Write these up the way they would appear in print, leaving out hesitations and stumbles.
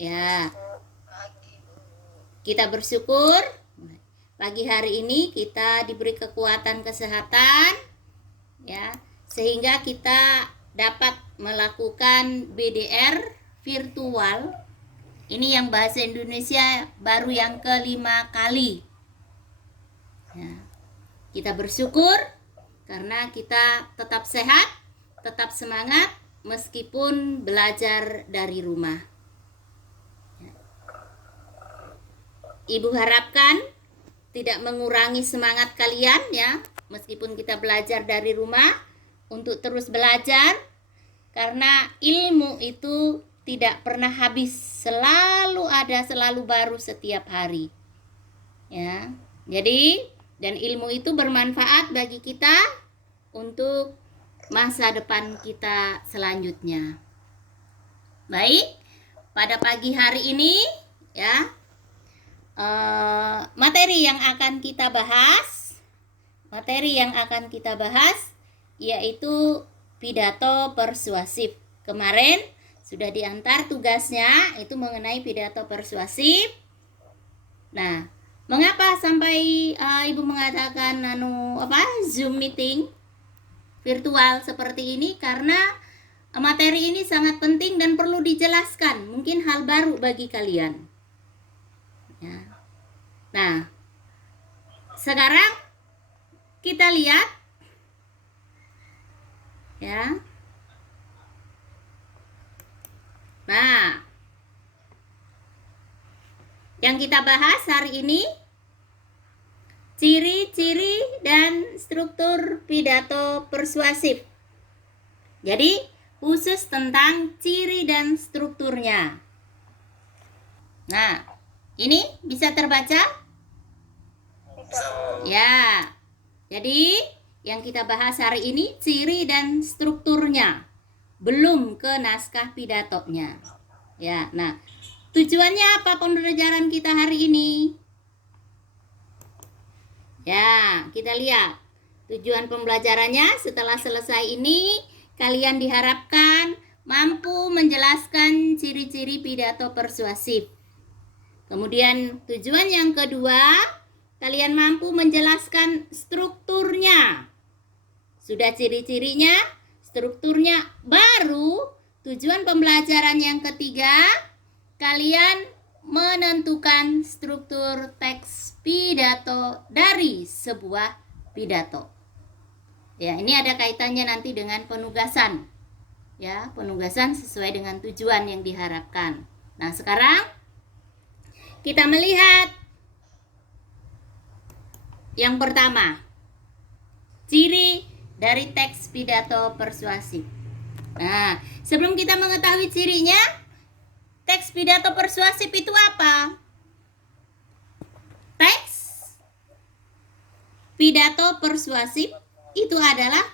Ya, kita bersyukur pagi hari ini kita diberi kekuatan kesehatan, ya, sehingga kita dapat melakukan BDR virtual. Ini yang bahasa Indonesia baru yang kelima kali. Ya, kita bersyukur karena kita tetap sehat, tetap semangat meskipun belajar dari rumah. Ibu harapkan tidak mengurangi semangat kalian ya, meskipun kita belajar dari rumah, untuk terus belajar karena ilmu itu tidak pernah habis, selalu ada, selalu baru setiap hari. Ya. Jadi, dan ilmu itu bermanfaat bagi kita untuk masa depan kita selanjutnya. Baik, pada pagi hari ini ya, materi yang akan kita bahas yaitu pidato persuasif. Kemarin sudah diantar tugasnya itu mengenai pidato persuasif. Nah, mengapa sampai Ibu mengatakan Zoom meeting virtual seperti ini? Karena materi ini sangat penting dan perlu dijelaskan. Mungkin hal baru bagi kalian. Ya. Nah, sekarang kita lihat ya. Nah, yang kita bahas hari ini ciri-ciri dan struktur pidato persuasif. Jadi, khusus tentang ciri dan strukturnya. Nah, ini bisa terbaca? Ya. Jadi, yang kita bahas hari ini ciri dan strukturnya. Belum ke naskah pidatonya. Ya, nah, tujuannya apa pembelajaran kita hari ini? Ya, kita lihat. Tujuan pembelajarannya setelah selesai ini, kalian diharapkan mampu menjelaskan ciri-ciri pidato persuasif. Kemudian tujuan yang kedua, kalian mampu menjelaskan strukturnya. Sudah ciri-cirinya, strukturnya, baru tujuan pembelajaran yang ketiga, kalian menentukan struktur teks pidato dari sebuah pidato. Ya, ini ada kaitannya nanti dengan penugasan. Ya, penugasan sesuai dengan tujuan yang diharapkan. Nah, sekarang kita melihat yang pertama, ciri dari teks pidato persuasif. Nah, sebelum kita mengetahui cirinya, teks pidato persuasif itu apa? Teks pidato persuasif itu adalah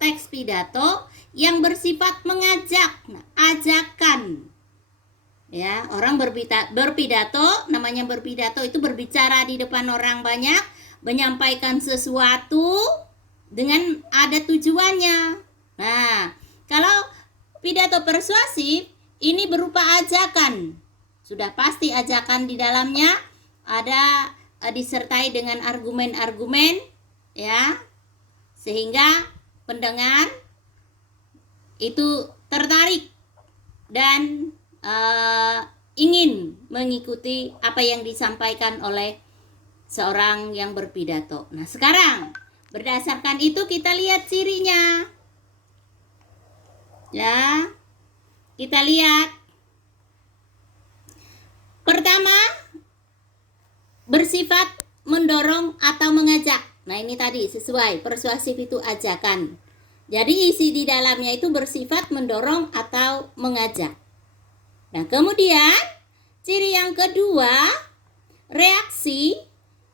teks pidato yang bersifat mengajak, ajakan. Ya, orang berpidato, namanya berpidato itu berbicara di depan orang banyak, menyampaikan sesuatu dengan ada tujuannya. Nah, kalau pidato persuasif ini berupa ajakan. Sudah pasti ajakan di dalamnya ada disertai dengan argumen-argumen ya. Sehingga pendengar itu tertarik dan ingin mengikuti apa yang disampaikan oleh seorang yang berpidato. Nah, sekarang berdasarkan itu kita lihat cirinya. Ya. Kita lihat. Pertama, bersifat mendorong atau mengajak. Nah, ini tadi sesuai, persuasif itu ajakan. Jadi isi di dalamnya itu bersifat mendorong atau mengajak. Nah, kemudian ciri yang kedua, reaksi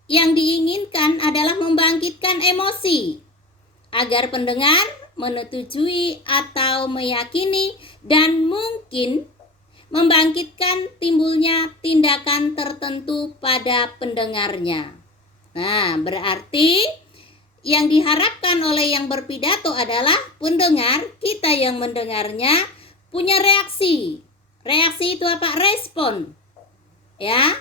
yang diinginkan adalah membangkitkan emosi agar pendengar menyetujui atau meyakini dan mungkin membangkitkan timbulnya tindakan tertentu pada pendengarnya. Nah, berarti yang diharapkan oleh yang berpidato adalah pendengar, kita yang mendengarnya punya reaksi. Reaksi itu apa? Respon. Ya.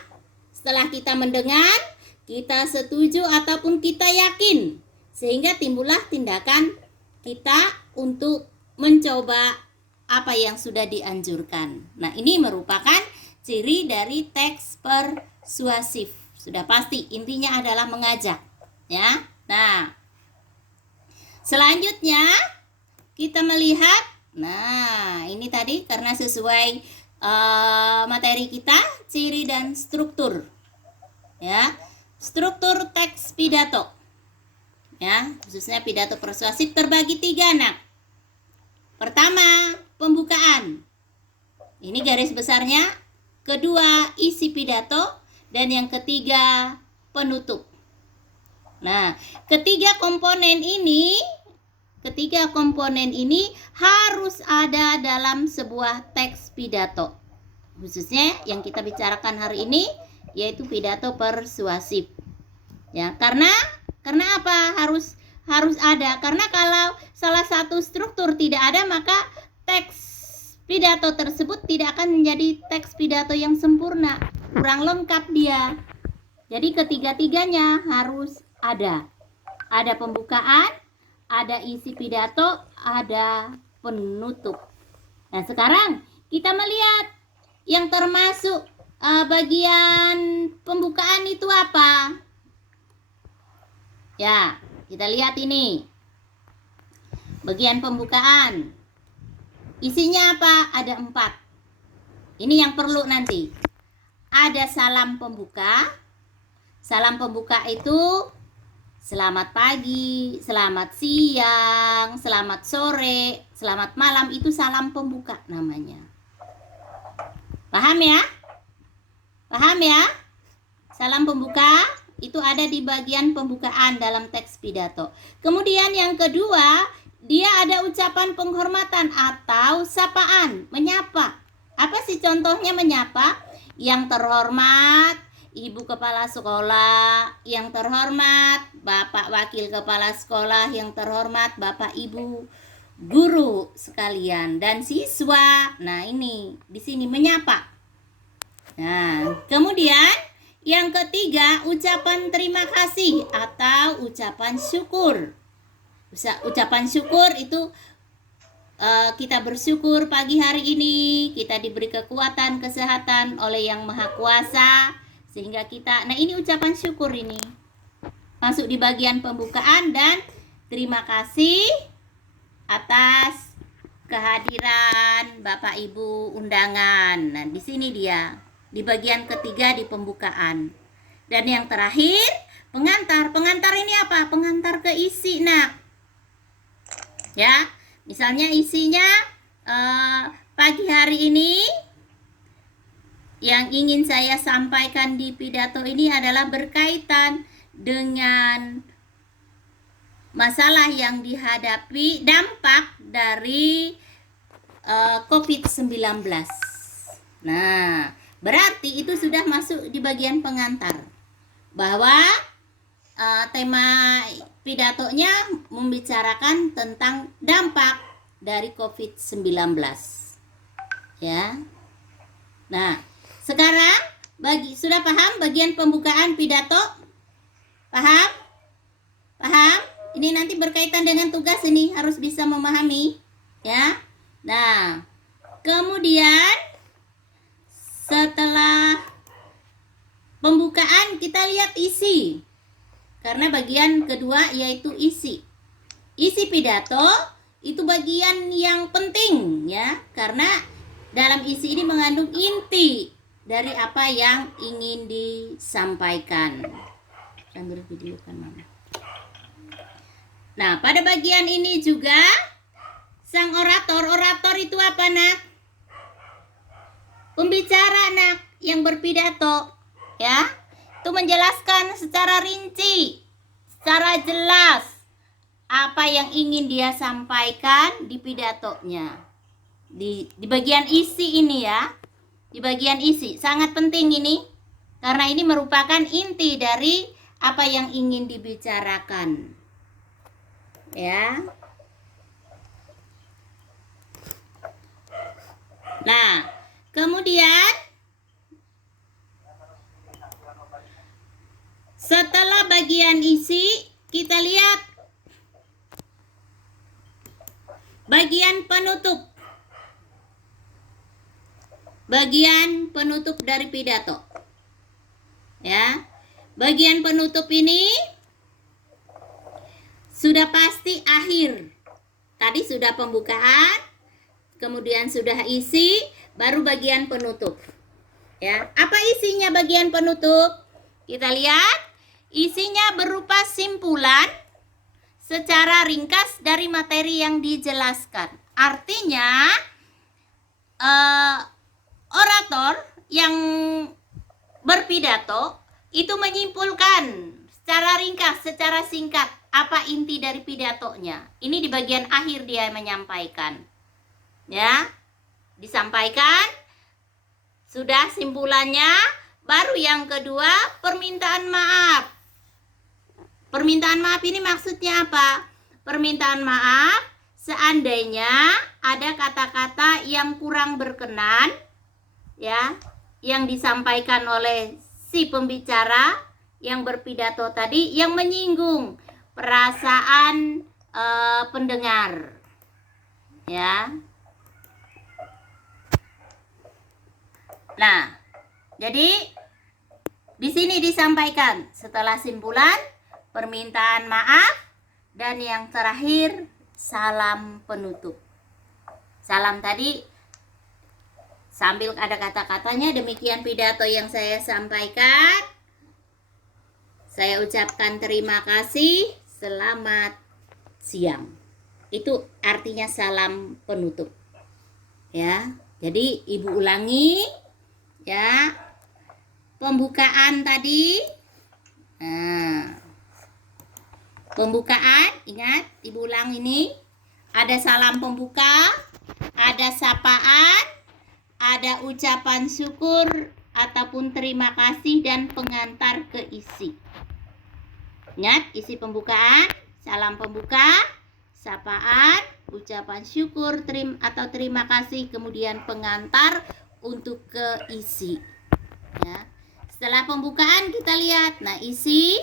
Setelah kita mendengar, kita setuju ataupun kita yakin, sehingga timbullah tindakan kita untuk mencoba apa yang sudah dianjurkan. Nah, ini merupakan ciri dari teks persuasif. Sudah pasti intinya adalah mengajak, ya. Nah, selanjutnya kita melihat, nah ini tadi karena sesuai materi kita, ciri dan struktur, ya, struktur teks pidato, ya, khususnya pidato persuasif terbagi 3 nak. Pertama, pembukaan, ini garis besarnya. Kedua, isi pidato, dan yang ketiga, penutup. Nah, ketiga komponen ini harus ada dalam sebuah teks pidato. Khususnya yang kita bicarakan hari ini yaitu pidato persuasif. Ya, karena apa? Harus ada. Karena kalau salah satu struktur tidak ada, maka teks pidato tersebut tidak akan menjadi teks pidato yang sempurna, kurang lengkap dia. Jadi ketiga-tiganya harus ada. Ada pembukaan, ada isi pidato, ada penutup. Nah, sekarang kita melihat yang termasuk bagian pembukaan itu apa? Ya, kita lihat ini. Bagian pembukaan. Isinya apa? Ada 4. Ini yang perlu nanti. Ada salam pembuka. Salam pembuka itu selamat pagi, selamat siang, selamat sore, selamat malam, itu salam pembuka namanya. Paham ya? Paham ya? Salam pembuka itu ada di bagian pembukaan dalam teks pidato. Kemudian yang kedua, dia ada ucapan penghormatan atau sapaan, menyapa. Apa sih contohnya menyapa? Yang terhormat Ibu Kepala Sekolah, yang terhormat Bapak Wakil Kepala Sekolah, yang terhormat Bapak Ibu guru sekalian dan siswa. Nah, ini di sini menyapa. Nah, kemudian yang ketiga, ucapan terima kasih atau ucapan syukur. Ucapan syukur itu kita bersyukur pagi hari ini kita diberi kekuatan, kesehatan oleh Yang Maha Kuasa, sehingga kita, nah ini ucapan syukur ini masuk di bagian pembukaan. Dan terima kasih atas kehadiran Bapak Ibu undangan. Nah, di sini dia di bagian ketiga di pembukaan. Dan yang terakhir, pengantar. Pengantar ini apa? Pengantar ke isi, nak. Ya, misalnya isinya pagi hari ini yang ingin saya sampaikan di pidato ini adalah berkaitan dengan masalah yang dihadapi, dampak dari COVID-19. Nah, berarti itu sudah masuk di bagian pengantar, bahwa tema pidatonya membicarakan tentang dampak dari COVID-19. Ya. Nah, sekarang sudah paham bagian pembukaan pidato? Paham? Paham? Ini nanti berkaitan dengan tugas, ini harus bisa memahami, ya. Nah, kemudian setelah pembukaan kita lihat isi. Karena bagian kedua yaitu isi. Isi pidato itu bagian yang penting, ya, karena dalam isi ini mengandung inti dari apa yang ingin disampaikan. Sambil video kan, Mama. Nah, pada bagian ini juga sang orator itu apa, nak? Pembicara, nak, yang berpidato, ya. Itu menjelaskan secara rinci, secara jelas apa yang ingin dia sampaikan di pidatonya. Di bagian isi ini, ya. Di bagian isi sangat penting ini, karena ini merupakan inti dari apa yang ingin dibicarakan. Ya. Nah, Kemudian setelah bagian isi, kita lihat bagian penutup. Bagian penutup dari pidato. Ya. Bagian penutup ini sudah pasti akhir. Tadi sudah pembukaan, kemudian sudah isi, baru bagian penutup. Ya. Apa isinya bagian penutup? Kita lihat, isinya berupa simpulan secara ringkas dari materi yang dijelaskan. Artinya, orator yang berpidato itu menyimpulkan secara ringkas, secara singkat apa inti dari pidatonya. Ini di bagian akhir dia menyampaikan. Ya, disampaikan, sudah simpulannya, baru yang kedua permintaan maaf. Permintaan maaf ini maksudnya apa? Permintaan maaf seandainya ada kata-kata yang kurang berkenan, ya, yang disampaikan oleh si pembicara yang berpidato tadi, yang menyinggung perasaan pendengar, ya. Nah, jadi di sini disampaikan setelah simpulan, permintaan maaf, dan yang terakhir salam penutup. Salam tadi sambil ada kata-katanya. Demikian pidato yang saya sampaikan. Saya ucapkan terima kasih. Selamat siang. Itu artinya salam penutup. Ya, jadi Ibu ulangi ya. Pembukaan tadi. Nah, pembukaan, ingat, Ibu ulang ini. Ada salam pembuka, ada sapaan, ada ucapan syukur ataupun terima kasih, dan pengantar ke isi. Ingat, isi pembukaan, salam pembuka, sapaan, ucapan syukur atau terima kasih, kemudian pengantar untuk ke isi. Ya. Setelah pembukaan kita lihat, nah isi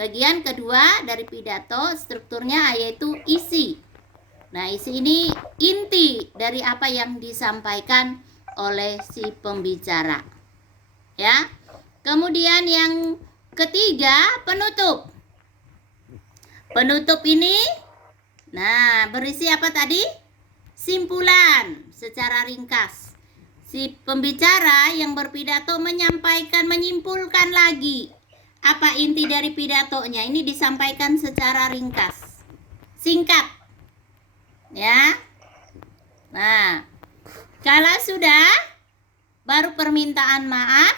bagian kedua dari pidato, strukturnya yaitu isi. Nah, isi ini inti dari apa yang disampaikan oleh si pembicara. Ya. Kemudian yang ketiga, penutup. Penutup ini nah, berisi apa tadi? Simpulan secara ringkas. Si pembicara yang berpidato menyampaikan, menyimpulkan lagi apa inti dari pidatonya. Ini disampaikan secara ringkas, singkat. Ya. Nah, kalau sudah, baru permintaan maaf.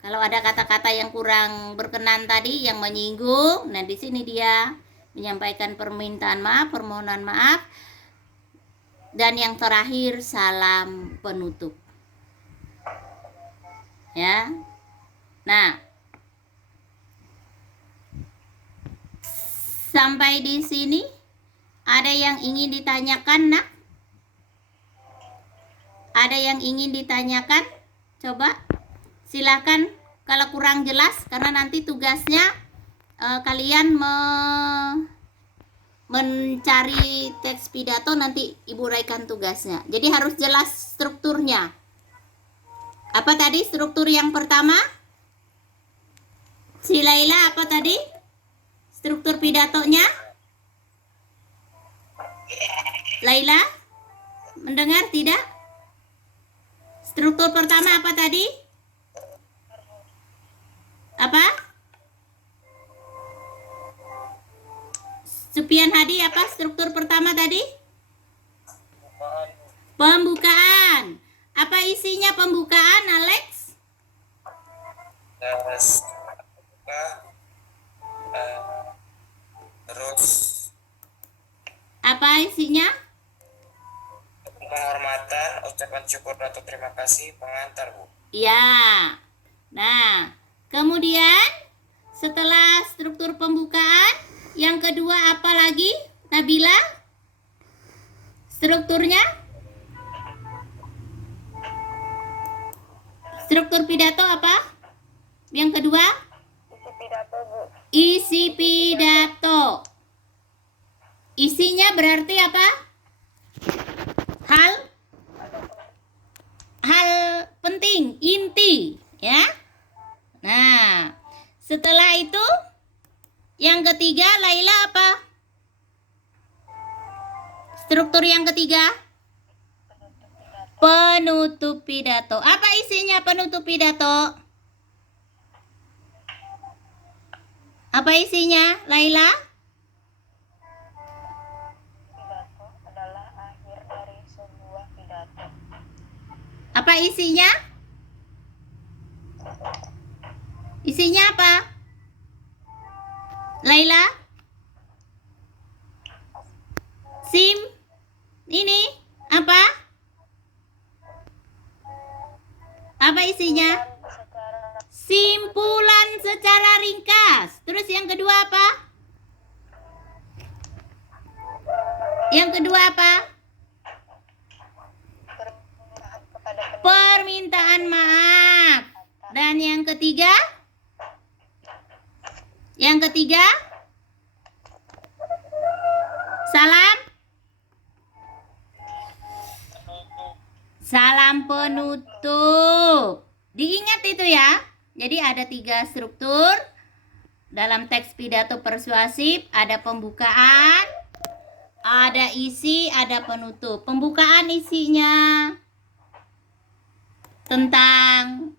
Kalau ada kata-kata yang kurang berkenan tadi, yang menyinggung, nah di sini dia menyampaikan permintaan maaf, permohonan maaf. Dan yang terakhir salam penutup. Ya. Nah, sampai di sini ada yang ingin ditanyakan, Nak? Ada yang ingin ditanyakan? Coba silakan kalau kurang jelas, karena nanti tugasnya kalian mencari teks pidato, nanti Ibu uraikan tugasnya. Jadi harus jelas strukturnya. Apa tadi struktur yang pertama? Si Laila apa tadi? Struktur pidatonya? Laila? Mendengar tidak? Struktur pertama apa tadi? Apa? Supian Hadi, apa struktur pertama tadi? Pembukaan. Apa isinya pembukaan, Alex? Terus apa isinya? Penghormatan, ucapan syukur atau terima kasih, pengantar, Bu. Ya. Nah, kemudian setelah struktur pembukaan, yang kedua apa lagi, Nabila? Strukturnya? Struktur pidato apa? Yang kedua? Isi pidato, Bu. Isi pidato. Isinya berarti apa? Hal penting, inti, ya. Nah, setelah itu yang ketiga, Laila apa? Struktur yang ketiga? Penutup pidato. Apa isinya penutup pidato? Apa isinya, Laila? Pidato adalah akhir dari sebuah pidato. Apa isinya? Isinya apa? Laila? Ini apa? Apa isinya? Secara Simpulan secara ringkas. Terus yang kedua apa? Yang kedua apa? permintaan kepada Permintaan maaf. Dan yang ketiga? Yang ketiga? Salam? Salam penutup. Diingat itu ya. Jadi ada 3 struktur dalam teks pidato persuasif. Ada pembukaan, ada isi, ada penutup. Pembukaan isinya tentang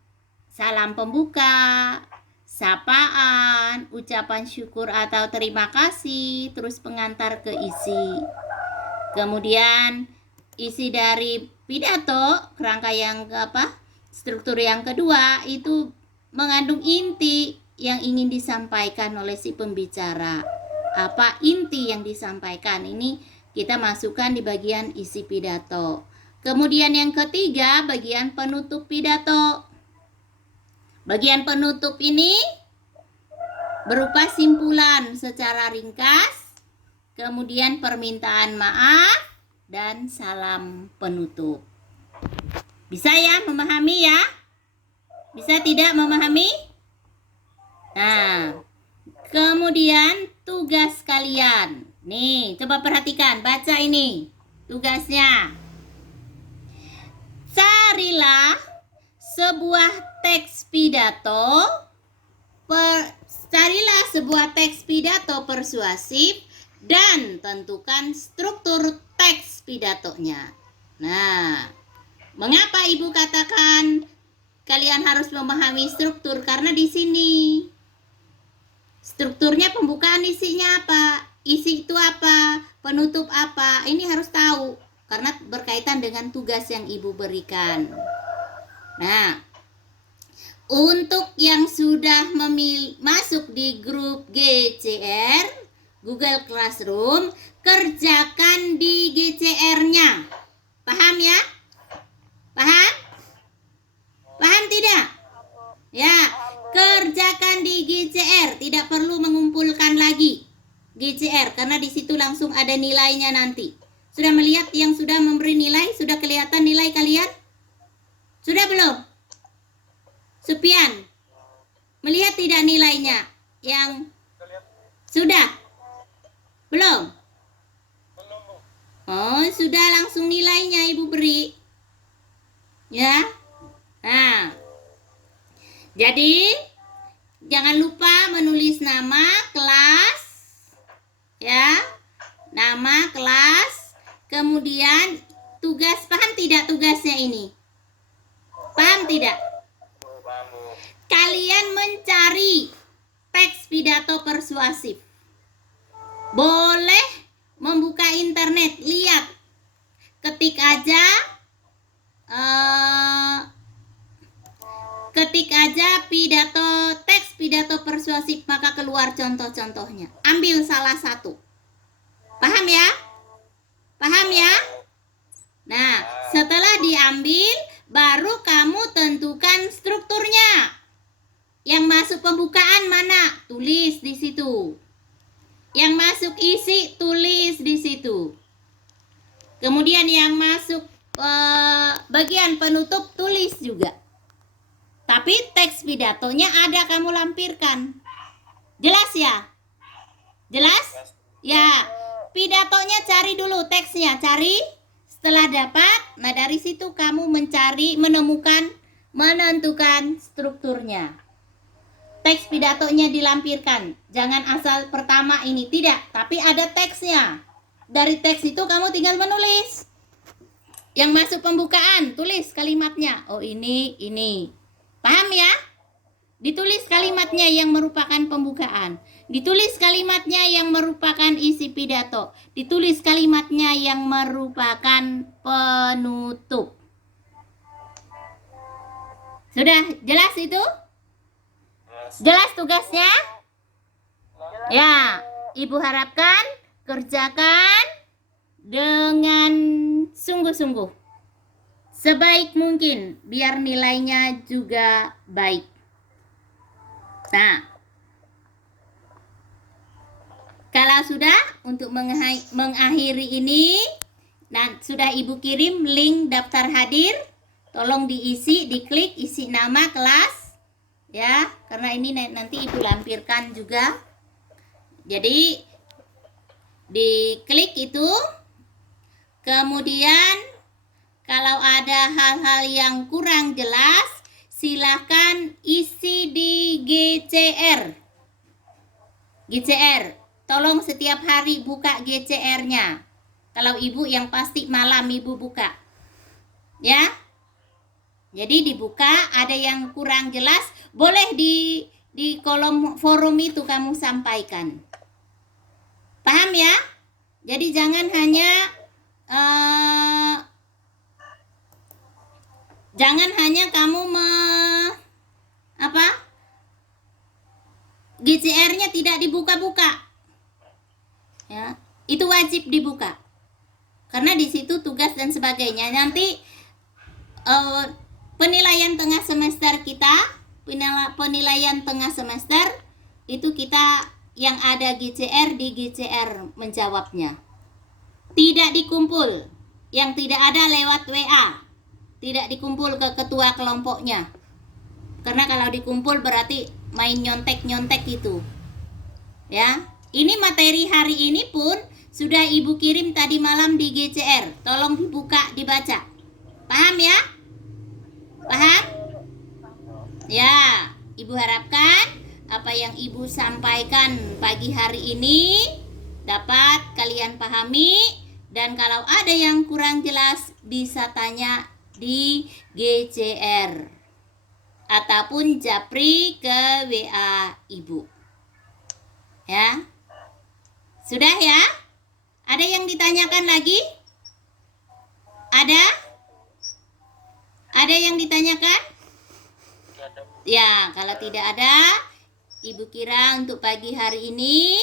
salam pembuka, sapaan, ucapan syukur atau terima kasih, terus pengantar ke isi. Kemudian isi dari pidato, kerangka yang struktur yang kedua itu mengandung inti yang ingin disampaikan oleh si pembicara. Apa inti yang disampaikan? Ini kita masukkan di bagian isi pidato. Kemudian yang ketiga, bagian penutup pidato. Bagian penutup ini berupa simpulan secara ringkas, kemudian permintaan maaf, dan salam penutup. Bisa ya memahami ya? Bisa tidak memahami? Nah, kemudian tugas kalian. Nih, coba perhatikan, baca ini tugasnya. Carilah sebuah teks pidato. Carilah sebuah teks pidato persuasif dan tentukan struktur teks pidatonya. Nah, mengapa Ibu katakan kalian harus memahami struktur? Karena di sini strukturnya pembukaan, isinya apa, isi itu apa, penutup apa, ini harus tahu karena berkaitan dengan tugas yang Ibu berikan. Nah, untuk yang sudah masuk di grup GCR Google Classroom, kerjakan di GCR-nya. Paham ya? Paham? Paham tidak? Ya, kerjakan di GCR, tidak perlu mengumpulkan lagi GCR karena di situ langsung ada nilainya nanti. Sudah melihat yang sudah memberi nilai? Sudah kelihatan nilai kalian? Sudah belum? Supian, melihat tidak nilainya? Yang sudah? Belum? Oh, sudah langsung nilainya Ibu beri. Ya. Nah, jadi jangan lupa menulis nama kelas, ya, nama kelas, kemudian tugas. Paham tidak tugasnya ini? Paham tidak? Kalian mencari teks pidato persuasif. Boleh membuka internet, lihat, ketik aja teks pidato persuasif, maka keluar contoh-contohnya. Ambil salah satu. Paham ya? Paham ya? Nah, setelah diambil, baru kamu tentukan strukturnya. Yang masuk pembukaan mana? Tulis di situ. Yang masuk isi, tulis di situ. Kemudian yang masuk bagian penutup, tulis juga. Tapi teks pidatonya ada kamu lampirkan. Jelas ya? Jelas? Ya. Pidatonya cari dulu teksnya, cari. Setelah dapat, nah dari situ kamu mencari, menemukan, menentukan strukturnya. Teks pidatonya dilampirkan. Jangan asal pertama ini, tidak. Tapi ada teksnya. Dari teks itu kamu tinggal menulis. Yang masuk pembukaan, tulis kalimatnya. Oh ini. Paham ya? Ditulis kalimatnya yang merupakan pembukaan. Ditulis kalimatnya yang merupakan isi pidato. Ditulis kalimatnya yang merupakan penutup. Sudah jelas itu? Jelas tugasnya? Ya, Ibu harapkan kerjakan dengan sungguh-sungguh. Sebaik mungkin, biar nilainya juga baik. Nah, kalau sudah, untuk mengakhiri ini, nah, sudah Ibu kirim link daftar hadir. Tolong diisi, diklik, isi nama kelas. Ya, karena ini nanti Ibu lampirkan juga. Jadi, diklik itu. Kemudian, kalau ada hal-hal yang kurang jelas, silahkan isi di GCR. GCR. Tolong setiap hari buka GCR-nya. Kalau Ibu yang pasti malam Ibu buka. Ya. Jadi dibuka, ada yang kurang jelas, boleh di kolom forum itu kamu sampaikan. Paham ya? Jadi jangan hanya kamu GCR-nya tidak dibuka-buka. Ya, itu wajib dibuka. Karena di situ tugas dan sebagainya. Nanti penilaian tengah semester kita, penilaian tengah semester itu kita yang ada GCR di GCR menjawabnya. Tidak dikumpul, yang tidak ada lewat WA. Tidak dikumpul ke ketua kelompoknya. Karena kalau dikumpul berarti main nyontek-nyontek itu. Ya, ini materi hari ini pun sudah Ibu kirim tadi malam di GCR. Tolong dibuka, dibaca. Paham ya? Paham? Ya, Ibu harapkan apa yang Ibu sampaikan pagi hari ini dapat kalian pahami, dan kalau ada yang kurang jelas bisa tanya di GCR ataupun japri ke WA Ibu. Ya. Sudah ya? Ada yang ditanyakan lagi? Ada? Ada yang ditanyakan? Ya, kalau tidak ada, Ibu kira untuk pagi hari ini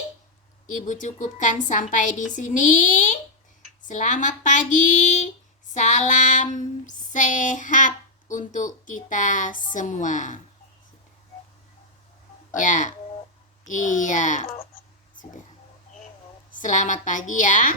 Ibu cukupkan sampai di sini. Selamat pagi, salam sehat untuk kita semua. Ya, iya, sudah. Selamat pagi ya.